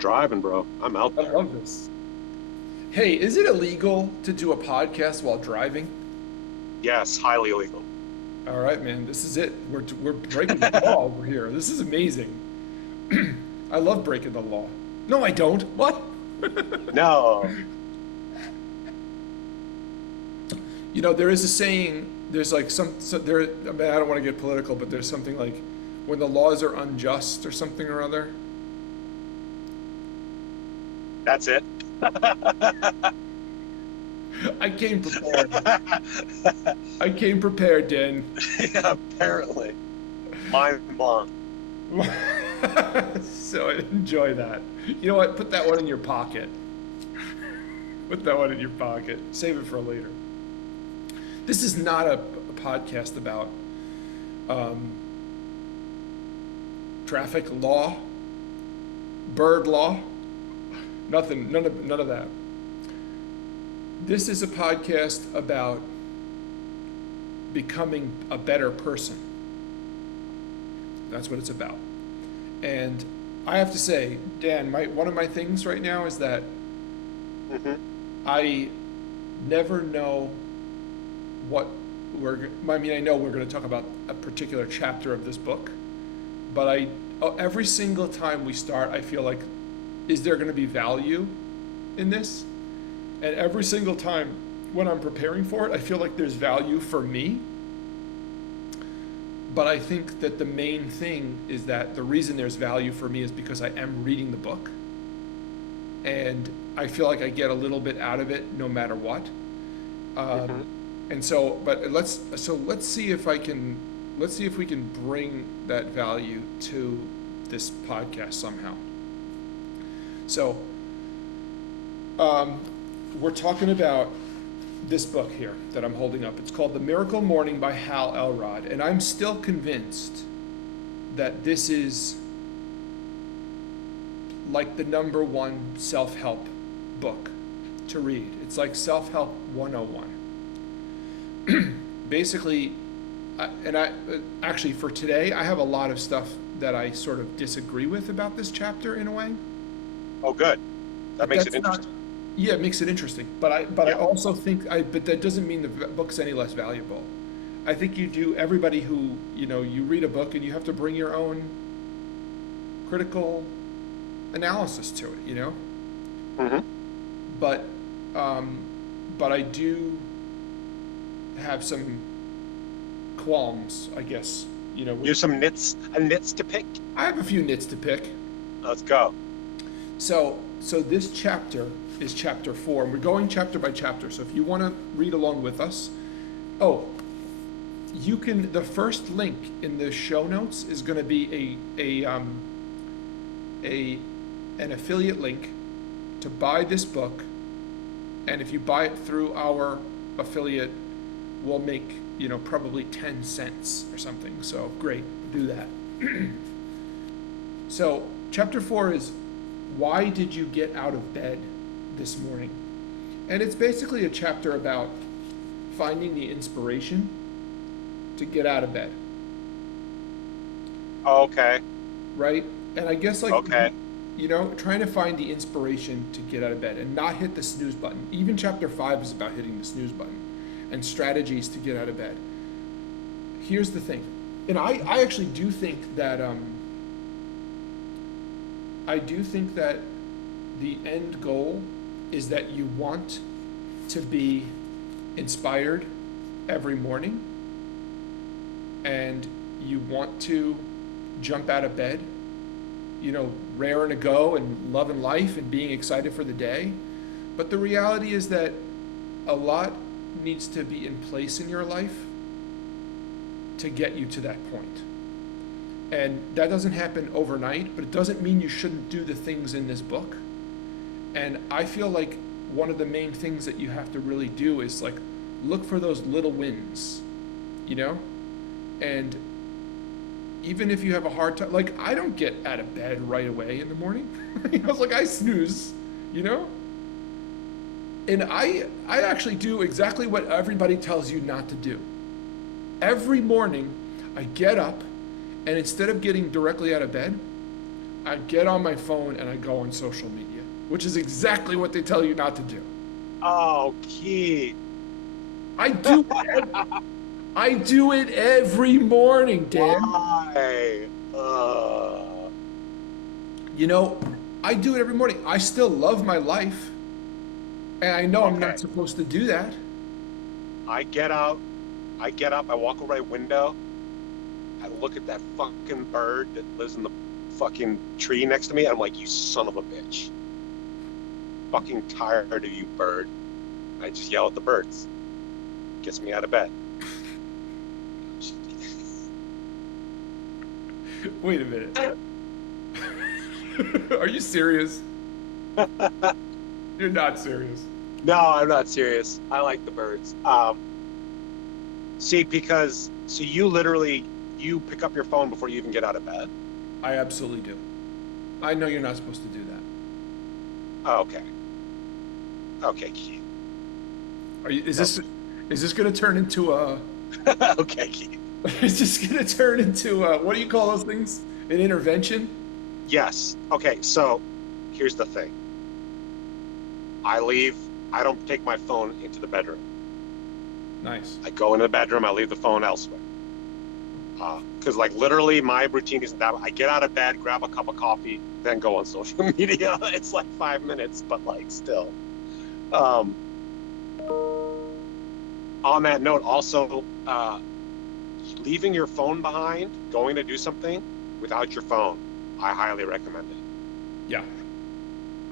driving, bro. I'm out I there. love this. Hey, is it illegal to do a podcast while driving? Yes, highly illegal. All right, man, this is it. We're breaking the law over here. This is amazing. I love breaking the law. No, I don't. What? No. There is a saying. There's like there. I mean, I don't want to get political, but there's something like when the laws are unjust or something or other. That's it. I came prepared. I came prepared, Dan. Yeah, apparently. Mind blown. So I enjoy that. You know what? Put that one in your pocket. Put that one in your pocket. Save it for later. This is not a podcast about traffic law, bird law, nothing, none of that. This is a podcast about becoming a better person. That's what it's about. And I have to say, Dan, one of my things right now is that Hmm. I never know what I mean, I know we're going to talk about a particular chapter of this book, but every single time we start, I feel like, is there going to be value in this? And every single time when I'm preparing for it, I feel like there's value for me. But I think that the main thing is that the reason there's value for me is because I am reading the book. And I feel like I get a little bit out of it no matter what. Hmm. And so, but let's see if we can bring that value to this podcast somehow. So, we're talking about this book here that I'm holding up. It's called The Miracle Morning by Hal Elrod, and I'm still convinced that this is like the number one self-help book to read. It's like self-help 101. Basically, actually for today, I have a lot of stuff that I sort of disagree with about this chapter in a way. Oh, good. That But makes that's it not, interesting. yeah, it makes it interesting. But I Yeah. also think but that doesn't mean the book's any less valuable. I think everybody who, you read a book and you have to bring your own critical analysis to it. Hmm. But but I do have some qualms, I guess. You some nits to pick. I have a few nits to pick. Let's go. So this chapter is chapter 4, and we're going chapter by chapter. So if you want to read along with us, you can. The first link in the show notes is going to be an affiliate link to buy this book, and if you buy it through our affiliate, we'll make probably 10 cents or something. So great, do that. So chapter 4 is, why did you get out of bed this morning? And it's basically a chapter about finding the inspiration to get out of bed, Okay. right? And I guess Okay. trying to find the inspiration to get out of bed and not hit the snooze button. Even chapter 5 is about hitting the snooze button and strategies to get out of bed. Here's the thing. And I actually do think that the end goal is that you want to be inspired every morning, and you want to jump out of bed, raring to go and loving life and being excited for the day. But the reality is that a lot needs to be in place in your life to get you to that point. And that doesn't happen overnight, but it doesn't mean you shouldn't do the things in this book. And I feel like one of the main things that you have to really do is like look for those little wins, and even if you have a hard time, like I don't get out of bed right away in the morning. It's like I snooze, and I actually do exactly what everybody tells you not to do. Every morning I get up, and instead of getting directly out of bed, I get on my phone and I go on social media, which is exactly what they tell you not to do. Oh, Keith. I do I do it every morning, Dan. Why? You know, I do it every morning. I still love my life, and I know I'm Okay. not supposed to do that. I get out. I get up. I walk over my window. I look at that fucking bird that lives in the fucking tree next to me. I'm like, you son of a bitch. Fucking tired of you, bird. I just yell at the birds. Gets me out of bed. Wait a minute. Are you serious? You're not serious. No, I'm not serious. I like the birds. See, because so you pick up your phone before you even get out of bed. I absolutely do. I know you're not supposed to do that. Oh, okay. Okay, Keith. Are you, is this going to turn into a Okay, Keith. is this going to turn into a, what do you call those things? An intervention? Yes. Okay, so here's the thing. I leave. I don't take my phone into the bedroom. Nice. I go into the bedroom. I leave the phone elsewhere. Because like literally, my routine isn't that. I get out of bed, grab a cup of coffee, then go on social media. It's like 5 minutes, but like still. Um, on that note, also, leaving your phone behind, going to do something without your phone, I highly recommend it. Yeah.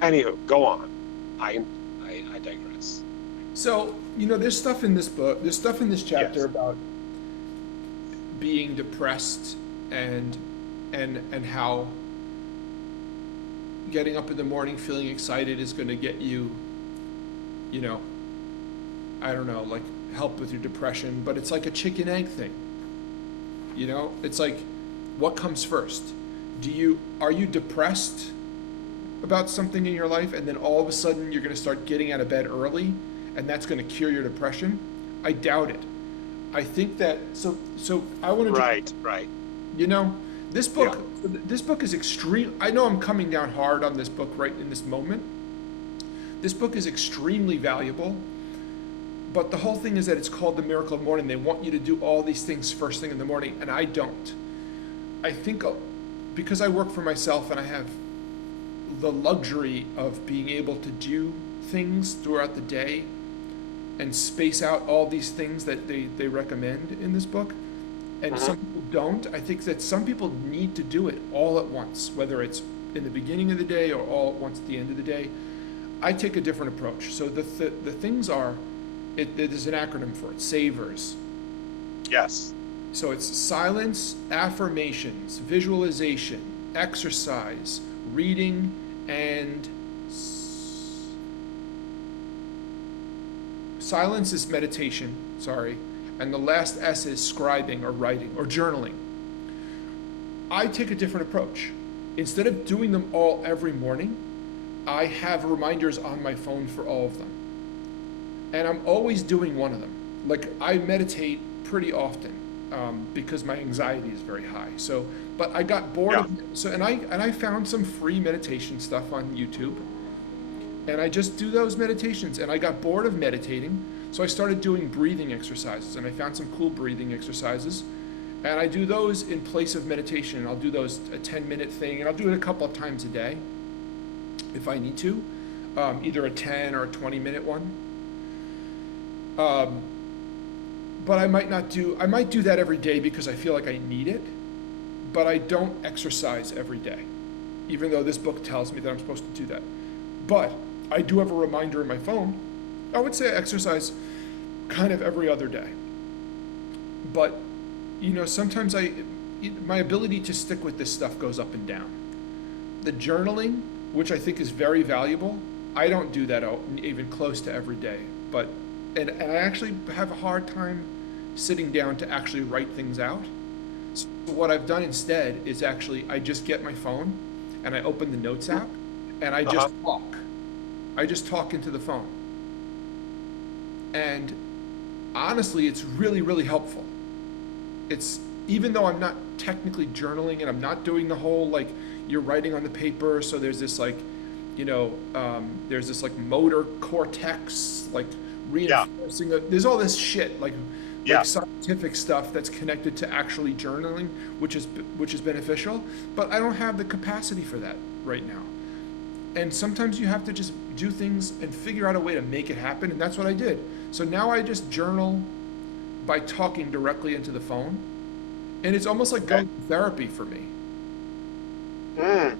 Anywho, go on. I digress. So, you know, there's stuff in this book, there's stuff in this chapter Yes. about being depressed and and how getting up in the morning feeling excited is going to get you, you know, I don't know, like help with your depression, but it's like a chicken egg thing. You know, it's like what comes first? Are you depressed about something in your life and then all of a sudden you're going to start getting out of bed early and that's going to cure your depression? I doubt it. I think that so I want to Right, right. you know, Yeah. this book is extreme. I know I'm coming down hard on this book right in this moment. This book is extremely valuable, but the whole thing is that it's called The Miracle of Morning. They want you to do all these things first thing in the morning, and I don't. I think because I work for myself and I have the luxury of being able to do things throughout the day and space out all these things that they recommend in this book, and Mhm. some people don't. I think that some people need to do it all at once, whether it's in the beginning of the day or all at once at the end of the day. I take a different approach. So the things are, there's an acronym for it, SAVERS. Yes. So it's silence, affirmations, visualization, exercise, reading, and silence is meditation, sorry, and the last S is scribing or writing or journaling. I take a different approach. Instead of doing them all every morning, I have reminders on my phone for all of them. And I'm always doing one of them. Like I meditate pretty often because my anxiety is very high. So, but I got bored Yeah. of so, and I found some free meditation stuff on YouTube, and I just do those meditations. And I got bored of meditating, so I started doing breathing exercises, and I found some cool breathing exercises, and I do those in place of meditation. I'll do those a 10-minute thing, and I'll do it a couple of times a day if I need to, either a 10 or a 20-minute one. Um, but I might do that every day because I feel like I need it, but I don't exercise every day, even though this book tells me that I'm supposed to do that. But I do have a reminder in my phone. I would say I exercise kind of every other day. But, you know, sometimes my ability to stick with this stuff goes up and down. The journaling, which I think is very valuable, I don't do that even close to every day. But and I actually have a hard time sitting down to actually write things out. So what I've done instead is actually I just get my phone and I open the notes app and I Uh-huh. just talk. I just talk into the phone. And honestly, it's really, really helpful. It's even though I'm not technically journaling and I'm not doing the whole like you're writing on the paper, so there's this like, there's this like motor cortex, like Yeah. reinforcing. There's all this shit like Yeah. scientific stuff that's connected to actually journaling, which is beneficial. But I don't have the capacity for that right now. And sometimes you have to just do things and figure out a way to make it happen, and that's what I did. So now I just journal by talking directly into the phone, and it's almost like Okay. going to therapy for me. Mm.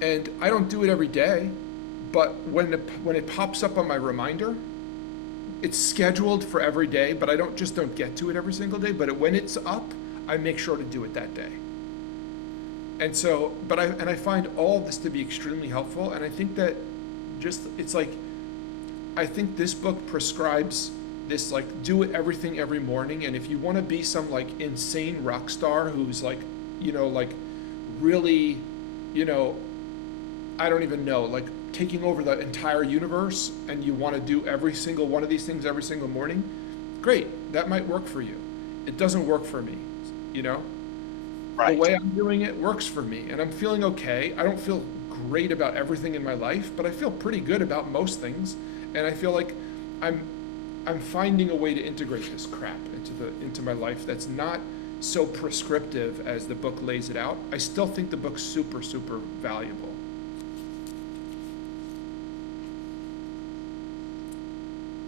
And I don't do it every day, but when it pops up on my reminder, it's scheduled for every day, but I don't get to it every single day. But when it's up, I make sure to do it that day. And so, I find all of this to be extremely helpful, and I think that just it's like I think this book prescribes this like do it everything every morning, and if you want to be some like insane rock star who's like like really you know I don't even know, like taking over the entire universe, and you want to do every single one of these things every single morning, great, that might work for you. It doesn't work for me, you know? The Right. way I'm doing it works for me, and I'm feeling okay. I don't feel great about everything in my life, but I feel pretty good about most things, and I feel like I'm I'm finding a way to integrate this crap into my life that's not so prescriptive as the book lays it out. I still think the book's super super valuable.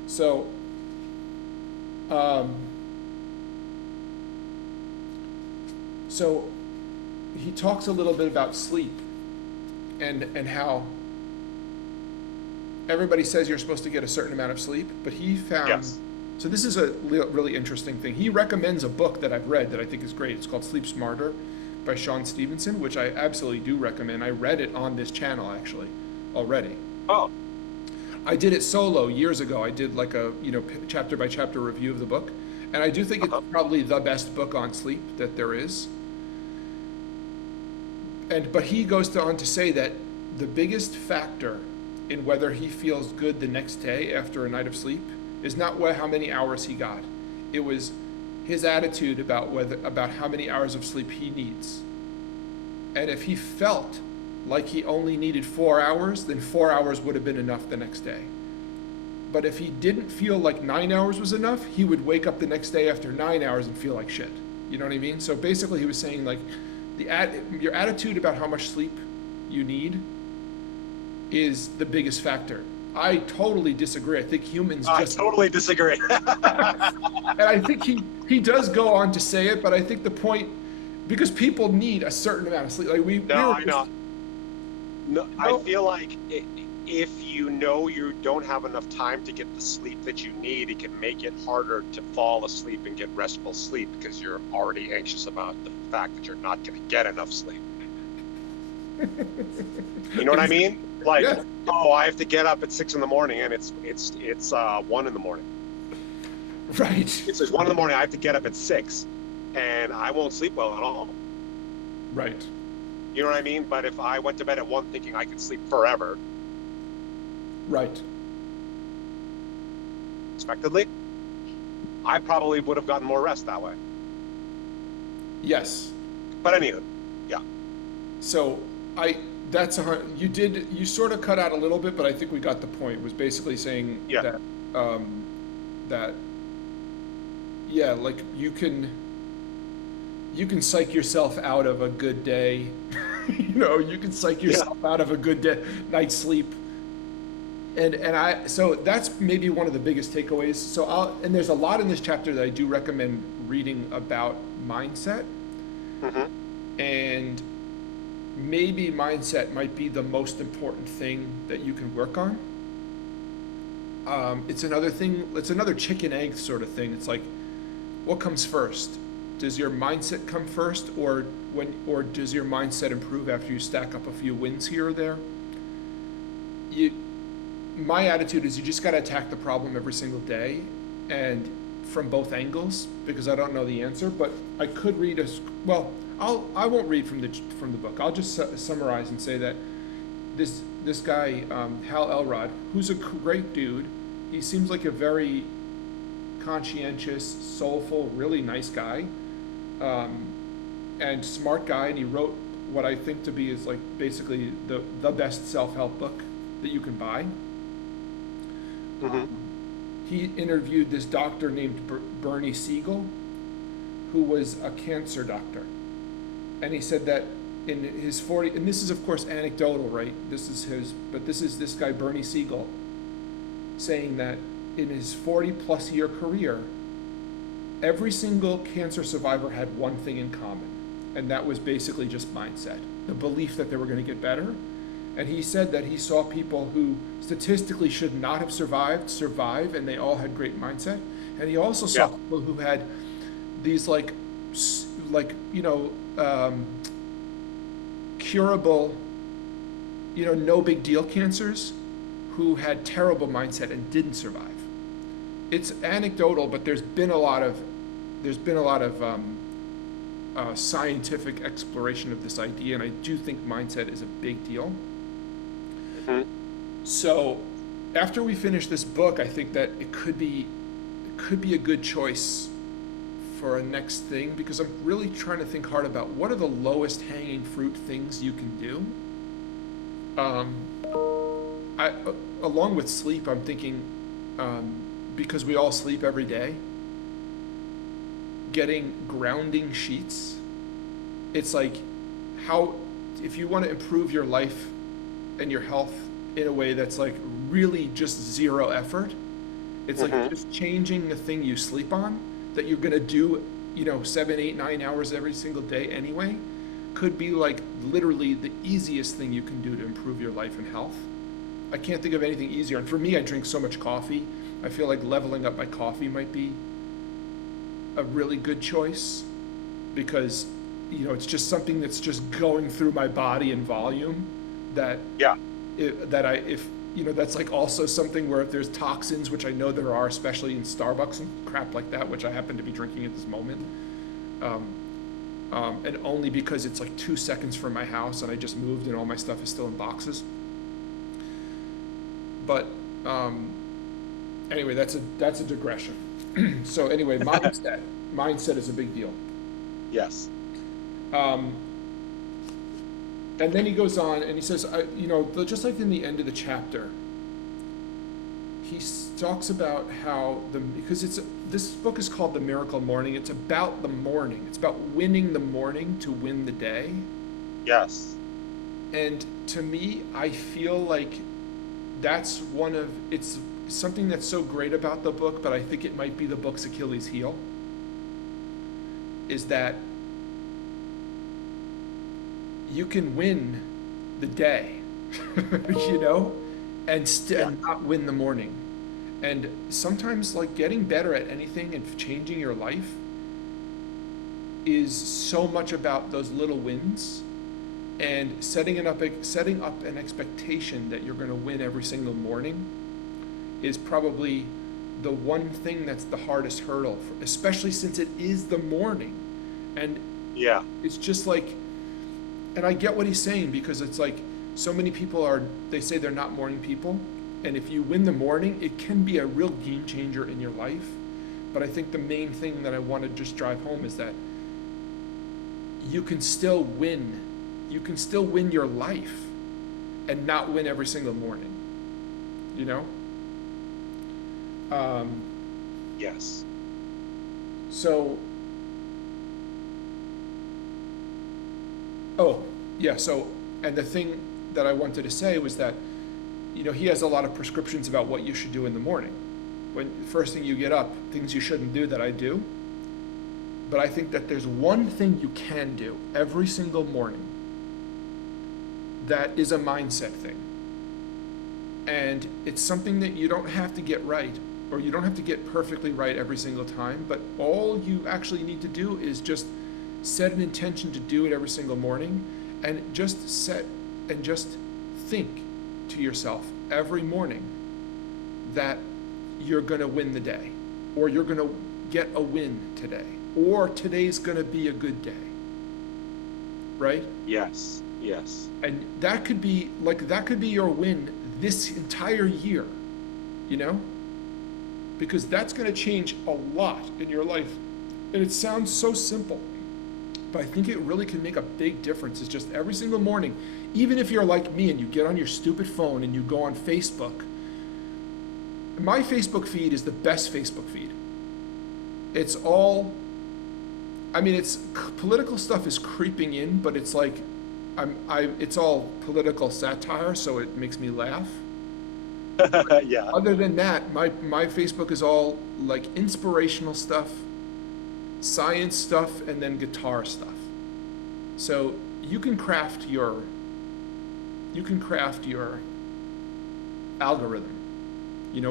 So, um, so he talks a little bit about sleep and how everybody says you're supposed to get a certain amount of sleep, but he found. Yes. So this is a really interesting thing. He recommends a book that I've read that I think is great. It's called Sleep Smarter by Sean Stevenson, which I absolutely do recommend. I read it on this channel actually already. Oh. I did it solo years ago. I did like a chapter by chapter review of the book, and I do think it's Uh-huh. probably the best book on sleep that there is. But he goes on to say that the biggest factor in whether he feels good the next day after a night of sleep is not how many hours he got. It was his attitude about how many hours of sleep he needs. And if he felt like he only needed 4 hours, then 4 hours would have been enough the next day. But if he didn't feel like 9 hours was enough, he would wake up the next day after 9 hours and feel like shit. You know what I mean? So basically, he was saying like, your attitude about how much sleep you need is the biggest factor. I totally disagree. I think humans I just, totally disagree. and I think he does go on to say it, but I think the point, because people need a certain amount of sleep. Like we No, were I just, know. No, I no, feel like if you know you don't have enough time to get the sleep that you need, it can make it harder to fall asleep and get restful sleep because you're already anxious about the fact that you're not going to get enough sleep. You know what I mean? Like, yeah, oh, I have to get up at 6 in the morning, and it's 1 in the morning. right, It's 1 in the morning. I have to get up at 6, and I won't sleep well at all. right, You know what I mean? But if I went to bed at 1 thinking I could sleep forever, right. expectedly, I probably would have gotten more rest that way. Yes. But anywho, yeah, So I that's you sort of cut out a little bit, but I think we got the point. It was basically saying yeah, um, that yeah, like you can psych yourself out of a good day. You can psych yeah. yourself out of a good night's sleep. So that's maybe one of the biggest takeaways. And there's a lot in this chapter that I do recommend reading about mindset, Hmm. and maybe mindset might be the most important thing that you can work on. It's another thing. It's another chicken egg sort of thing. It's like, what comes first? Does your mindset come first, or does your mindset improve after you stack up a few wins here or there? You, my attitude is you just got to attack the problem every single day, and from both angles, because I don't know the answer. But I could read well. I won't read from the book. I'll just summarize and say that this guy, Hal Elrod, who's a great dude. He seems like a very conscientious, soulful, really nice guy, and smart guy. And he wrote what I think to be is like basically the best self-help book that you can buy. Mm-hmm. He interviewed this doctor named Bernie Siegel, who was a cancer doctor, and he said that in his 40, and this is of course anecdotal, right? This is his, but this is this guy Bernie Siegel saying that in his 40 plus year career, every single cancer survivor had one thing in common, and that was basically just mindset, the belief that they were going to get better. And he said that he saw people who statistically should not have survive, and they all had great mindset. And he also saw Yeah. people who had these like curable, no big deal cancers, who had terrible mindset and didn't survive. It's anecdotal, but there's been a lot of scientific exploration of this idea, and I do think mindset is a big deal. Mm-hmm. So, after we finish this book, I think that it could be a good choice for a next thing, because I'm really trying to think hard about what are the lowest hanging fruit things you can do. I along with sleep, I'm thinking, because we all sleep every day, getting grounding sheets. It's like, how, if you want to improve your life and your health in a way that's like really just zero effort, it's like Mm-hmm. just changing the thing you sleep on that you're gonna do, 7, 8, 9 hours every single day anyway, could be like literally the easiest thing you can do to improve your life and health. I can't think of anything easier. And for me, I drink so much coffee. I feel like leveling up my coffee might be a really good choice, because it's just something that's just going through my body in volume, that Yeah. that I if that's like also something where if there's toxins, which I know there are, especially in Starbucks and crap like that, which I happen to be drinking at this moment, um, and only because it's like 2 seconds from my house and I just moved and all my stuff is still in boxes. But anyway, that's a digression. So anyway, mindset is a big deal. Yes. Um, and then he goes on and he says, just like in the end of the chapter, he talks about how because this book is called The Miracle Morning. It's about the morning. It's about winning the morning to win the day. Yes. And to me, I feel like it's something that's so great about the book, but I think it might be the book's Achilles heel, is that you can win the day, you know, Yeah. and not win the morning. And sometimes, like, getting better at anything and changing your life is so much about those little wins, and setting up an expectation that you're going to win every single morning is probably the one thing that's the hardest hurdle, especially since it is the morning. And Yeah. it's just like, and I get what he's saying, because it's like so many people they say they're not morning people. And if you win the morning, it can be a real game changer in your life. But I think the main thing that I want to just drive home is that you can still win. You can still win your life and not win every single morning, you know? Yes. So, oh, yeah, so, and the thing that I wanted to say was that, he has a lot of prescriptions about what you should do in the morning. When first thing you get up, things you shouldn't do that I do. But I think that there's one thing you can do every single morning that is a mindset thing. And it's something that you don't have to get right, or you don't have to get perfectly right every single time, but all you actually need to do is just set an intention to do it every single morning, and just think to yourself every morning that you're going to win the day, or you're going to get a win today, or today's going to be a good day, right? Yes. Yes. And that could be your win this entire year, because that's going to change a lot in your life. And it sounds so simple, but I think it really can make a big difference. It's just every single morning, even if you're like me and you get on your stupid phone and you go on Facebook. My Facebook feed is the best Facebook feed. It's all, I mean, it's political stuff is creeping in, but it's like, it's all political satire, so it makes me laugh. Yeah. Other than that, my Facebook is all like inspirational stuff, science stuff, and then guitar stuff. So you can craft your algorithm,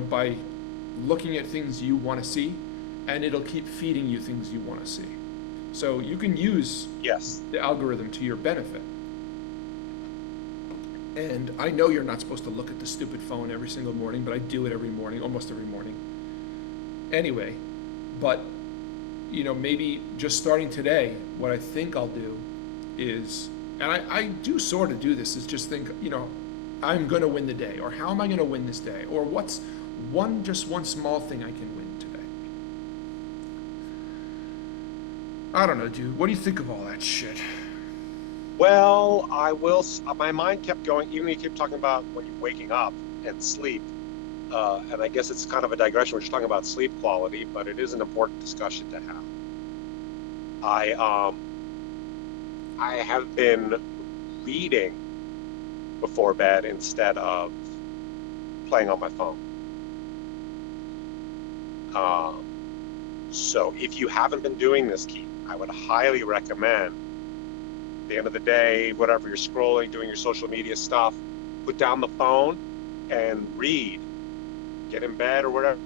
by looking at things you want to see, and it'll keep feeding you things you want to see. So you can use Yes. the algorithm to your benefit. And I know you're not supposed to look at the stupid phone every single morning, but I do it every morning, almost every morning. Anyway, but maybe just starting today, what I think I'll do is, and I do sort of do this, is just think, I'm going to win the day, or how am I going to win this day, or what's just one small thing I can win today. I don't know, dude. What do you think of all that shit? Well, my mind kept going, even when you keep talking about when you're waking up and sleep. And I guess it's kind of a digression. We're just talking about sleep quality, but it is an important discussion to have. I have been reading before bed instead of playing on my phone. So if you haven't been doing this, Keith, I would highly recommend, at the end of the day, whatever you're scrolling, doing your social media stuff, put down the phone and read. Get in bed or whatever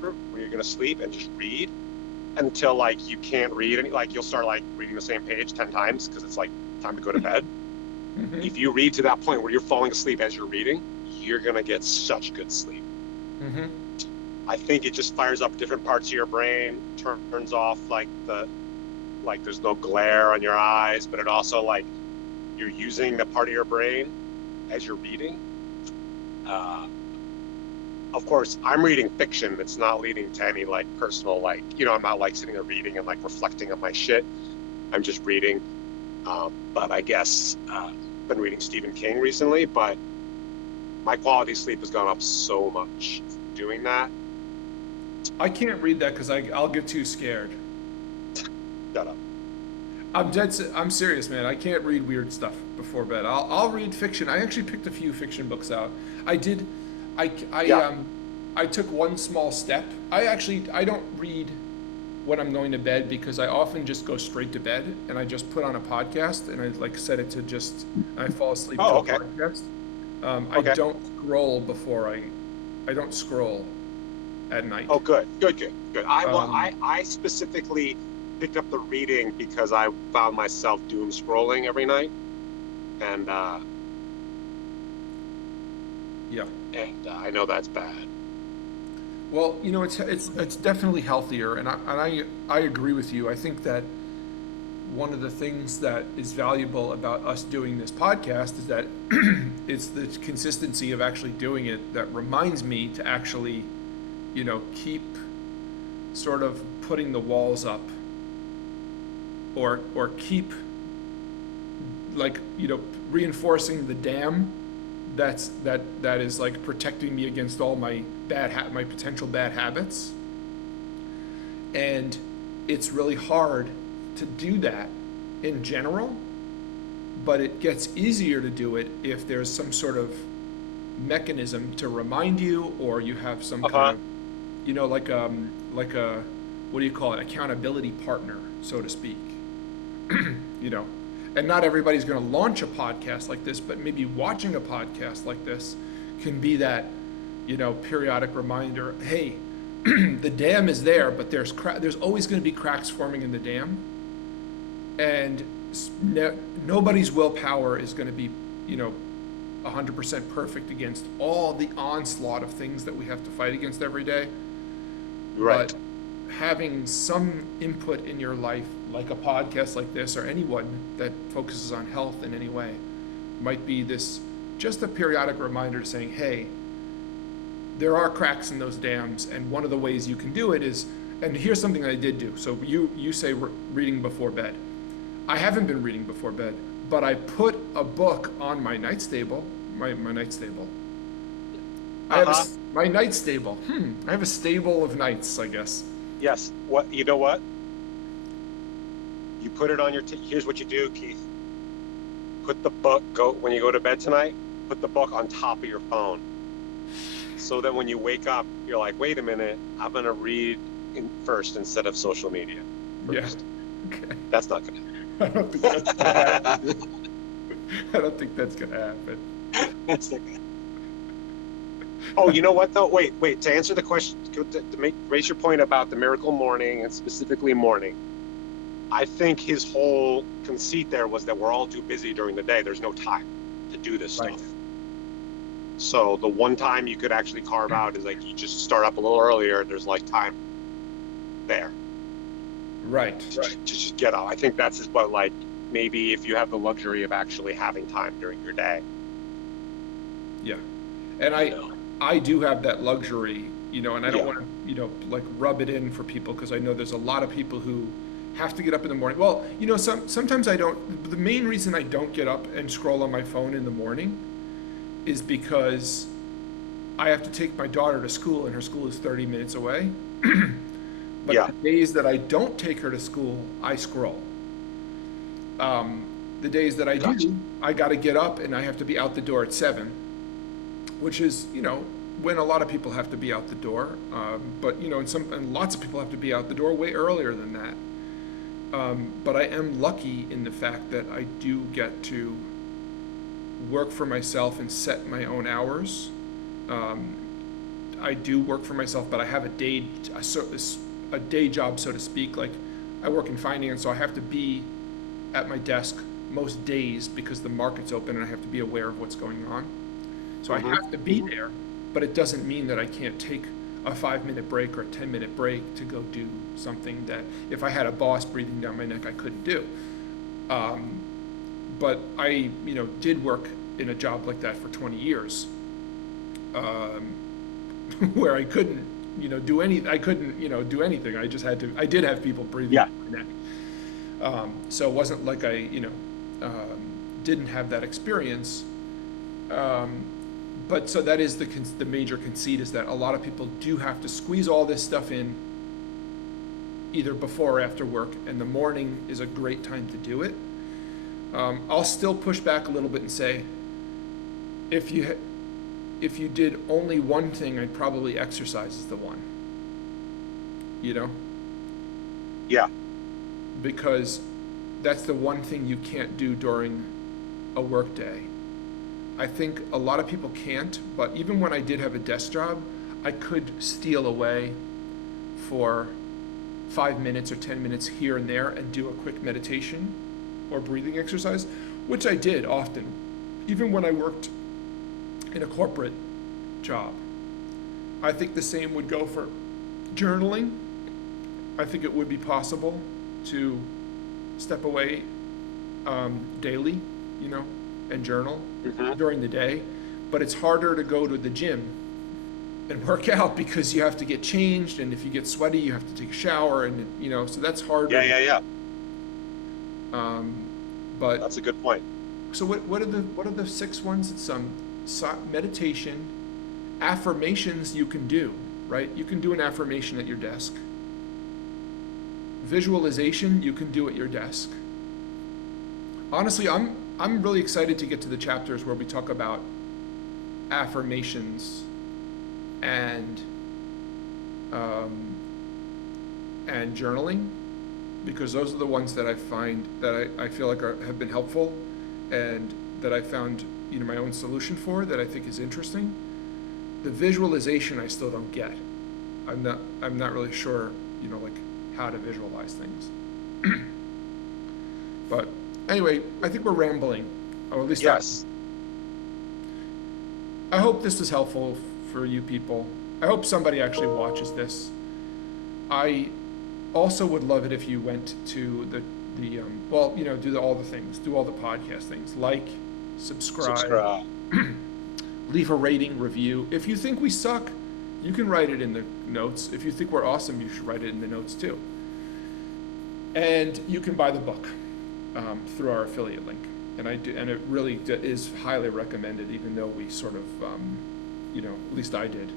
when you're gonna sleep, and just read until like you can't read any, like you'll start like reading the same page 10 times because it's like time to go to bed. Mm-hmm. If you read to that point where you're falling asleep as you're reading, you're gonna get such good sleep. Mm-hmm. I think it just fires up different parts of your brain, turns off like there's no glare on your eyes, but it also like you're using the part of your brain as you're reading. Of course, I'm reading fiction. It's not leading to any like personal, like, I'm not like sitting there reading and like reflecting on my shit. I'm just reading. But I guess I've been reading Stephen King recently, but my quality of sleep has gone up so much doing that. I can't read that because I'll get too scared. Shut up. I'm serious, man. I can't read weird stuff before bed. I'll read fiction. I actually picked a few fiction books out. I did. Yeah. I took one small step. I don't read when I'm going to bed because I often just go straight to bed and I just put on a podcast and I like set it to just, I fall asleep to Oh, a okay. podcast. I Okay. don't scroll before I don't scroll at night. Oh, good. Um, I specifically picked up the reading because I found myself doom scrolling every night, and yeah. I know that's bad. Well, it's definitely healthier, and I agree with you. I think that one of the things that is valuable about us doing this podcast is that it's the consistency of actually doing it that reminds me to actually, keep sort of putting the walls up, or keep like reinforcing the dam that is like protecting me against all my my potential bad habits. And it's really hard to do that in general, but it gets easier to do it if there's some sort of mechanism to remind you, or you have some Uh-huh. kind of, like a, what do you call it, accountability partner, so to speak. you know and not everybody's going to launch a podcast like this, but maybe watching a podcast like this can be that periodic reminder. Hey, the dam is there, but there's always going to be cracks forming in the dam, and nobody's willpower is going to be 100% perfect against all the onslaught of things that we have to fight against every day. Right. But having some input in your life, like a podcast like this, or anyone that focuses on health in any way, might be this just a periodic reminder saying, hey, there are cracks in those dams, and one of the ways you can do it is and here's something I did do. So you say reading before bed. I haven't been reading before bed, but I put a book on my night stable. My night stable. I have Uh-huh. my night stable. I have a stable of nights, I guess. Yes. What, you know what? You put it on your, here's what you do, Keith. Put the book, when you go to bed tonight, put the book on top of your phone. So that when you wake up, you're like, wait a minute, I'm going to read first instead of social media Yeah. first. Okay. That's not going I don't think that's gonna to happen. I don't think that's gonna happen. That's not gonna. Oh, you know what though? Wait. To answer the question, raise your point about the miracle morning and specifically morning. I think his whole conceit there was that we're all too busy during the day. There's no time to do this Right. stuff. So the one time you could actually carve out is like you just start up a little earlier. There's like time there Right. to just get out. I think that's just what, like, maybe if you have the luxury of actually having time during your day. Yeah. And You know. I do have that luxury, and I don't Yeah. want to, like rub it in for people because I know there's a lot of people who have to get up in the morning. Well, sometimes I don't. The main reason I don't get up and scroll on my phone in the morning is because I have to take my daughter to school and her school is 30 minutes away. But Yeah. the days that I don't take her to school, I scroll. The days that I Gotcha. do, I got to get up and I have to be out the door at 7, which is, when a lot of people have to be out the door. But, and lots of people have to be out the door way earlier than that. But I am lucky in the fact that I do get to work for myself and set my own hours. I do work for myself, but I have a day job, so to speak. Like, I work in finance, so I have to be at my desk most days because the market's open and I have to be aware of what's going on. So I Hmm. have to be there, but it doesn't mean that I can't take a 5-minute break or a 10-minute break to go do something that if I had a boss breathing down my neck, I couldn't do. But I, did work in a job like that for 20 years, where I couldn't, I couldn't, do anything. I did have people breathing Yeah. down my neck. So it wasn't like I, didn't have that experience. But so that is the major conceit, is that a lot of people do have to squeeze all this stuff in either before or after work, and the morning is a great time to do it. I'll still push back a little bit and say, if you did only one thing, I'd probably exercise is the one. Yeah. Because that's the one thing you can't do during a work day. I think a lot of people can't, but even when I did have a desk job, I could steal away for 5 minutes or 10 minutes here and there and do a quick meditation or breathing exercise, which I did often, even when I worked in a corporate job. I think the same would go for journaling. I think it would be possible to step away daily, and journal Hmm. during the day, but it's harder to go to the gym and work out because you have to get changed, and if you get sweaty, you have to take a shower, and so that's harder. Yeah. Um, but That's a good point. so what are the 6 ones? It's meditation, affirmations you can do, right? You can do an affirmation at your desk. Visualization you can do at your desk. Honestly, I'm really excited to get to the chapters where we talk about affirmations and journaling, because those are the ones that I find that I feel like have been helpful, and that I found my own solution for, that I think is interesting. The visualization I still don't get. I'm not really sure like how to visualize things. But anyway, I think we're rambling, or at least Yes. I hope this is helpful for you people. I hope somebody actually watches this. I also would love it if you went to the do all the things, do all the podcast things, like, subscribe, Subscribe. leave a rating, review. If you think we suck, You can write it in the notes. If you think we're awesome, you should write it in the notes too. And you can buy the book through our affiliate link. And and it really is highly recommended, even though we sort of, at least I did,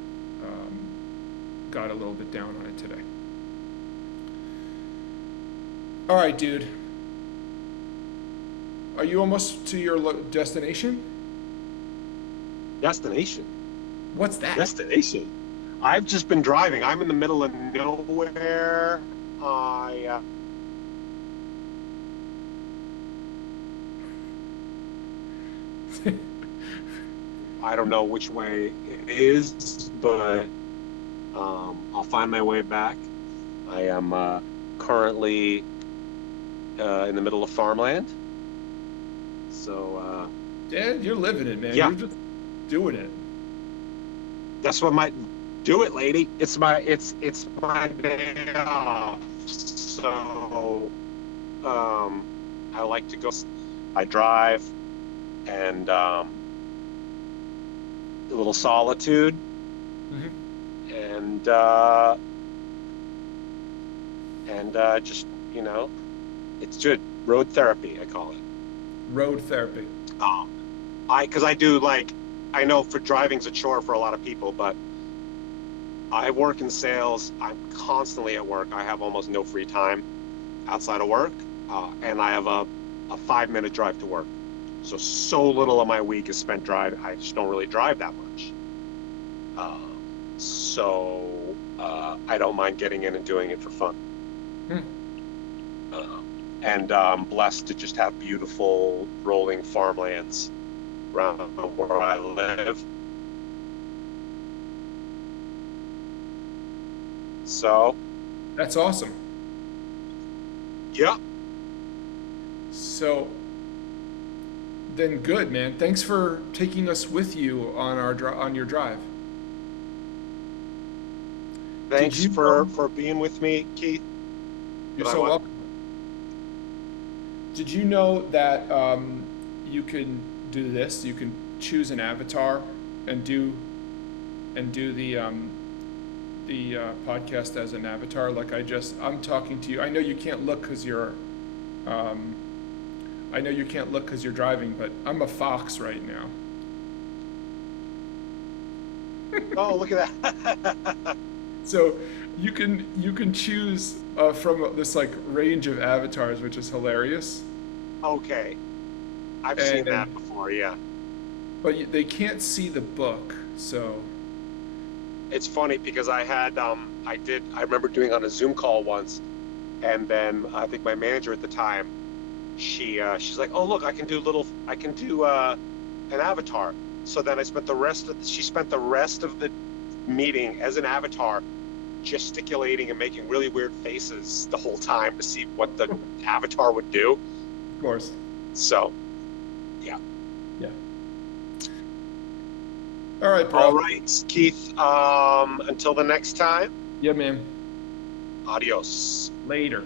got a little bit down on it today. All right, dude. Are you almost to your destination? Destination. What's that? Destination. I've just been driving. I'm in the middle of nowhere. I I don't know which way it is, but I'll find my way back. I am currently in the middle of farmland. So Yeah, you're living it, man. yeah, You're just doing it. that's what might do it, lady. It's my day off. So I like to go. I drive and a little solitude Hmm. and just it's good road therapy. I call it. Road therapy. Um, because I do like I know for driving's a chore for a lot of people, but I work in sales. I'm constantly at work. I have almost no free time outside of work, and I have a 5 minute drive to work. So little of my week is spent driving. I just don't really drive that much. I don't mind getting in and doing it for fun. Hmm. Uh, and I'm blessed to just have beautiful rolling farmlands around where I live. So, That's awesome. yeah, So then, good, man. Thanks for taking us with you on on your drive. Did thanks you know? for being with me, Keith. You're Did I so what? welcome. Did you know that you can do this? You can choose an avatar and do the podcast as an avatar. Like I'm talking to you. I know you can't look because you're um, I know you can't look because you're driving, but I'm a fox right now. Oh, look at that. So you can choose from this like range of avatars, which is hilarious. Okay, I've seen And that before. Yeah, they can't see the book, so it's funny because I remember doing on a Zoom call once, and then I think my manager at the time, she's like, "Oh, look, I can do an avatar." So then she spent the rest of the meeting as an avatar, gesticulating and making really weird faces the whole time to see what the avatar would do. of course, So, yeah. yeah. All right, All bro. right, Keith. Until the next time, Yeah, man. adios. Later.